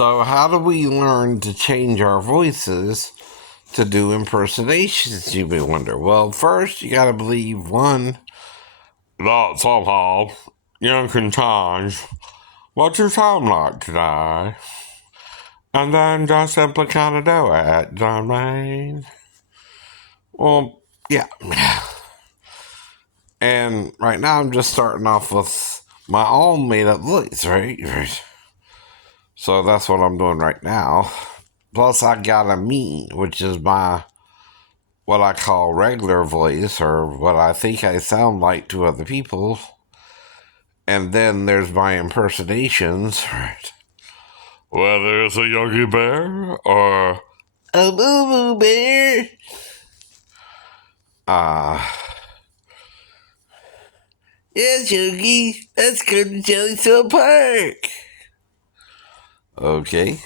So how do we learn to change our voices to do impersonations, you may wonder? Well, first you gotta believe one, that somehow you can change what you sound like today. And then just simply kind of do it, you know what I mean? Well, yeah. And right now I'm just starting off with my own made up voice, right? So that's what I'm doing right now. Plus I got a me, which is my what I call regular voice, or what I think I sound like to other people. And then there's my impersonations, right? Whether it's a Yogi Bear or a Boo Boo Bear. Yes, Yogi, let's go to Jellyfield Park. Okay.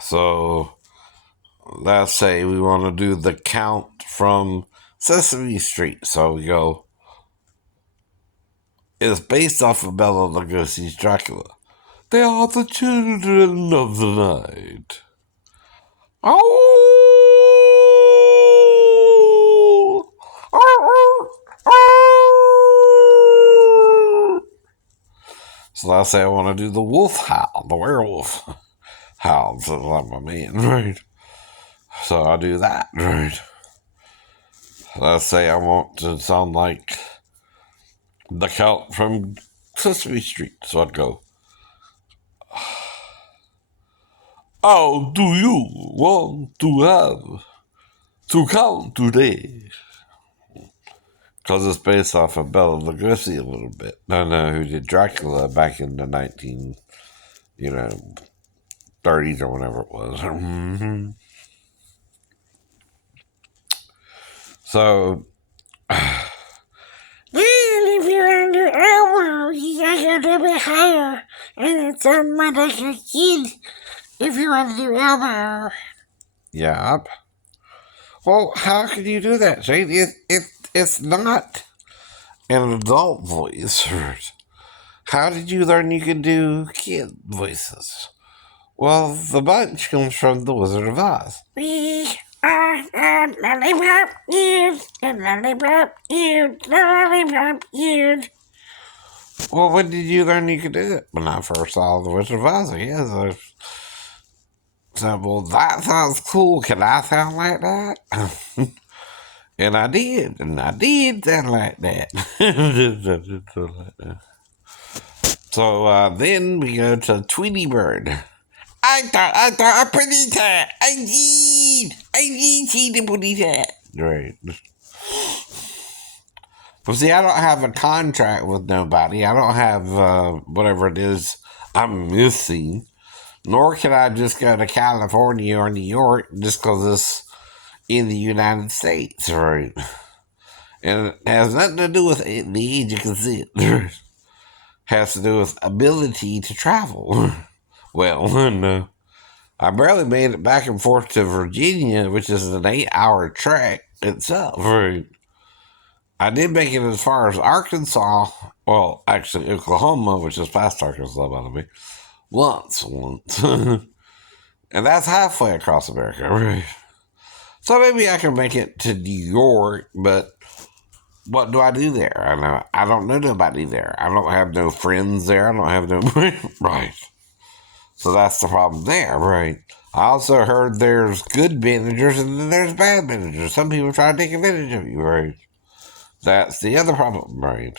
So, let's say we want to do the count from Sesame Street. So we go, it's based off of Bela Lugosi's Dracula. They are the children of the night. Oh! So let's say I want to do the wolf howl, the werewolf howl, so I'm a man, right? So I do that, right? Let's say I want to sound like the Count from Sesame Street, so I'd go, how do you want to have to count today? Because it's based off of Bela Lugosi a little bit. I know who did Dracula back in the 30s or whatever it was. So, well, if you're under elmo, you gotta do a bit higher, and it's my like a kid. If you want to do elmo. yep. Well, how can you do that, Jane? It's not an adult voice. How did you learn you could do kid voices? Well, the bunch comes from The Wizard of Oz. We are the lollipop youth, the lollipop youth, the lollipop youth. Well, when did you learn you could do it? When I first saw The Wizard of Oz, yes. I said, well, that sounds cool. Can I sound like that? And I did sound like that. So then we go to Tweety Bird. I thought a pretty cat. I did see the pretty cat. Right. But see, I don't have a contract with nobody. I don't have whatever it is I'm missing. Nor can I just go to California or New York just because it's in the United States, right? And it has nothing to do with the age of consent. It has to do with ability to travel. Well, no. I barely made it back and forth to Virginia, which is an 8-hour trek itself, right? I did make it as far as Arkansas. Well, actually, Oklahoma, which is past Arkansas, by the way. Once. And that's halfway across America, right? So maybe I can make it to New York, but what do I do there? I don't know nobody there. I don't have no friends there. I don't have no... Right. So that's the problem there, right? I also heard there's good managers and then there's bad managers. Some people try to take advantage of you, right? That's the other problem, right?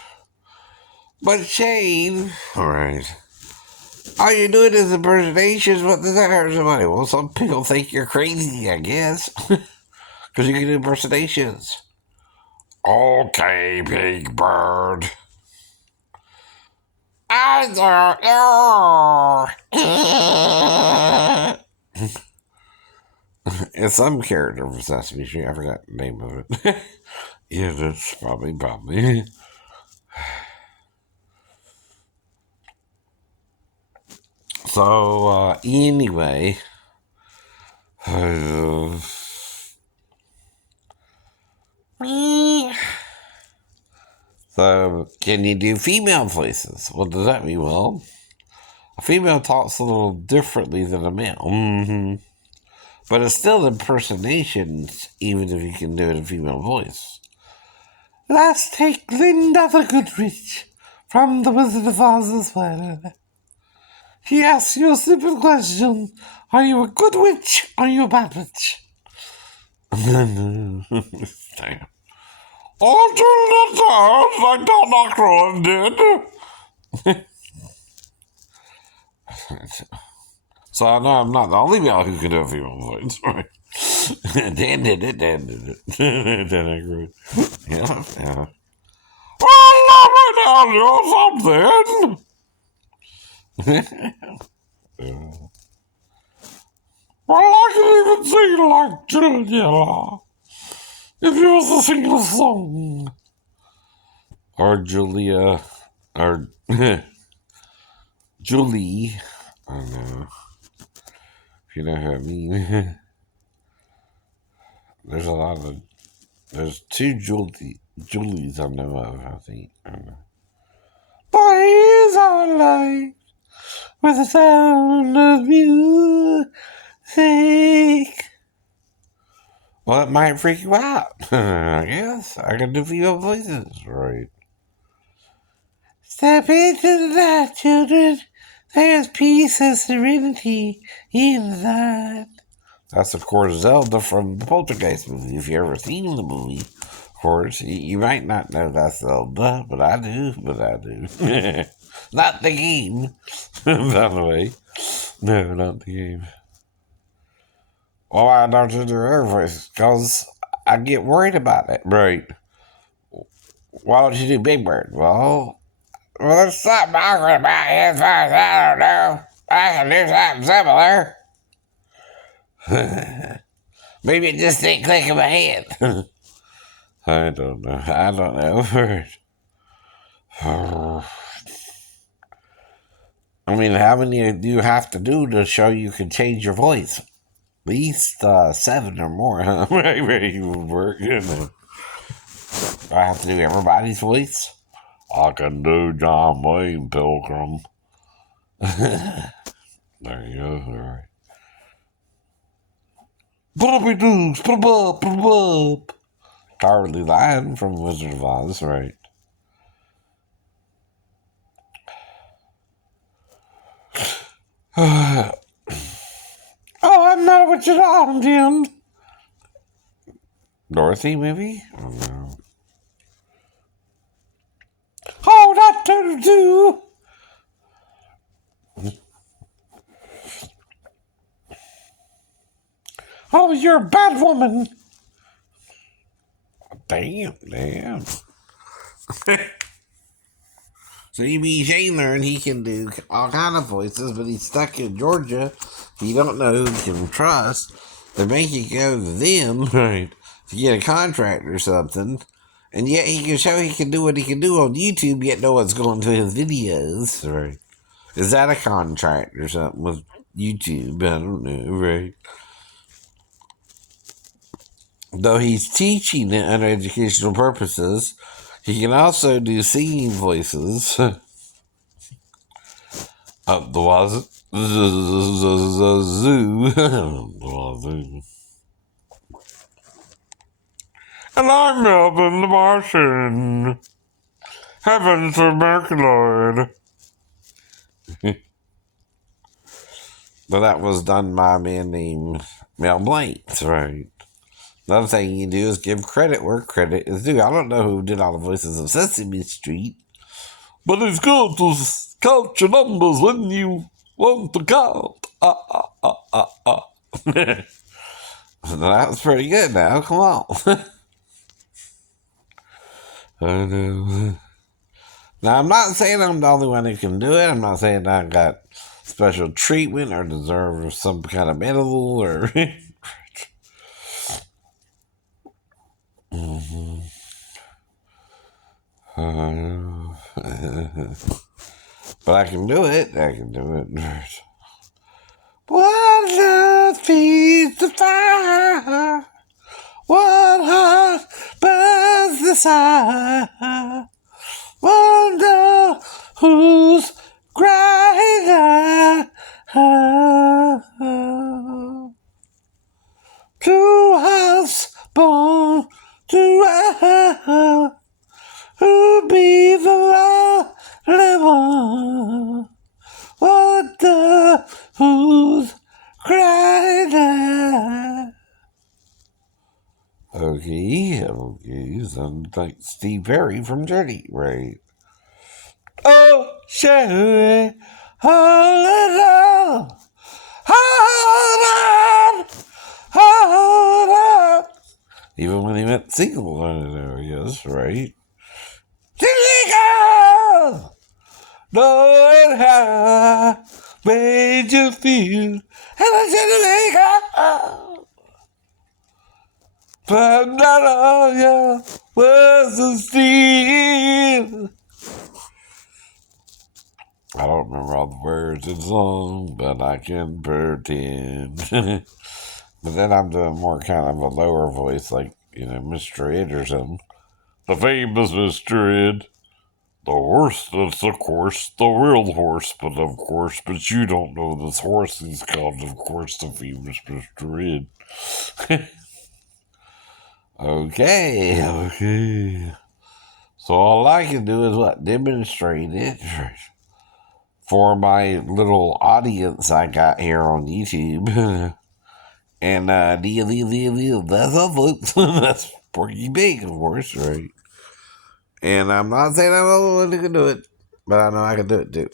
But Shane, right, all you're doing is impersonations. What does that hurt somebody? Well, some people think you're crazy, I guess. Because you can do impersonations. Okay, Big Bird. It's some character from Sesame Street. I forgot the name of it. Yeah, that's probably. So, anyway. So, can you do female voices? What does that mean? Well, A female talks a little differently than a male. But it's still impersonations, even if you can do it in a female voice. Let's take Linda the Good Witch from The Wizard of Oz as well. He asks you a simple question. Are you a good witch or are you a bad witch? Damn. I'll do the like Dr. Owen did. So I know I'm not the only guy who can do a female voice, right? Dan did it. Dan Aykroyd. Yeah. Well, let me tell you something. Well, I can even sing like Julia if you was to sing a song. Or Julia, or Julie. I don't know. If you know who I mean. There's two Julies I know of, I think. I don't know. Boys are alive with the sound of music. Well, it might freak you out. I guess. I can do female voices. Right. Step into the light, children. There's peace and serenity in the night. That's, of course, Zelda from the Poltergeist movie. If you've ever seen the movie, of course, you might not know that's Zelda, but I do. Not the game, by the way. No, not the game. Well, why don't you do her voice? Because I get worried about it. Right. Why don't you do Big Bird? Well, there's something awkward about his voice. I don't know. I can do something similar. Maybe it just didn't click in my head. I don't know. I mean, how many do you have to do to show you can change your voice? At least 7 or more, huh? Maybe would work, you know. Do I have to do everybody's voice? I can do John Wayne Pilgrim. There you go, alright. Cowardly Lion from Wizard of Oz, right? Oh, I'm not what you're on, Jim. Dorothy, maybe? I don't know. Oh, that turtle too. Oh, you're a bad woman. Damn. So you mean Shane learned he can do all kind of voices, but he's stuck in Georgia. You don't know who he can trust. They make you go to them, right, to get a contract or something. And yet he can show he can do what he can do on YouTube, yet no one's going to his videos, right? Is that a contract or something with YouTube? I don't know, right? Though he's teaching it under educational purposes, he can also do singing voices. Up the wazoo. And I'm Melvin the Martian. Heavens for Merculoid. But that was done by a man named Mel Blanks, right? Another thing you do is give credit where credit is due. I don't know who did all the voices of Sesame Street, but it's good to count your numbers when you want to count. That was pretty good now. Come on. I know. Now, I'm not saying I'm the only one who can do it. I'm not saying I got special treatment or deserve some kind of medal or... But I can do it. What love feeds the fire? What heart burns desire? Wonder who's cried two hearts born to who be the lonely one. What the who's crying? Okay, sounds like Steve Perry from Dirty, right? Oh, Sherry, hold it on, hold on, hold on. Even when he meant single, I don't know, yes, right? Single! Knowing how I made you feel, and I said, but not all your words of steel. I don't remember all the words of the song, but I can pretend. But then I'm doing more kind of a lower voice, like, Mr. Ed or something. The famous Mr. Ed. The horse, that's of course the real horse, but you don't know this horse. He's called, of course, the famous Mr. Ed. Okay. So all I can do is what? Demonstrate it for my little audience I got here on YouTube. And that's all, folks. That's pretty big, of course, right? And I'm not saying I'm the only one who can do it, but I know I can do it too.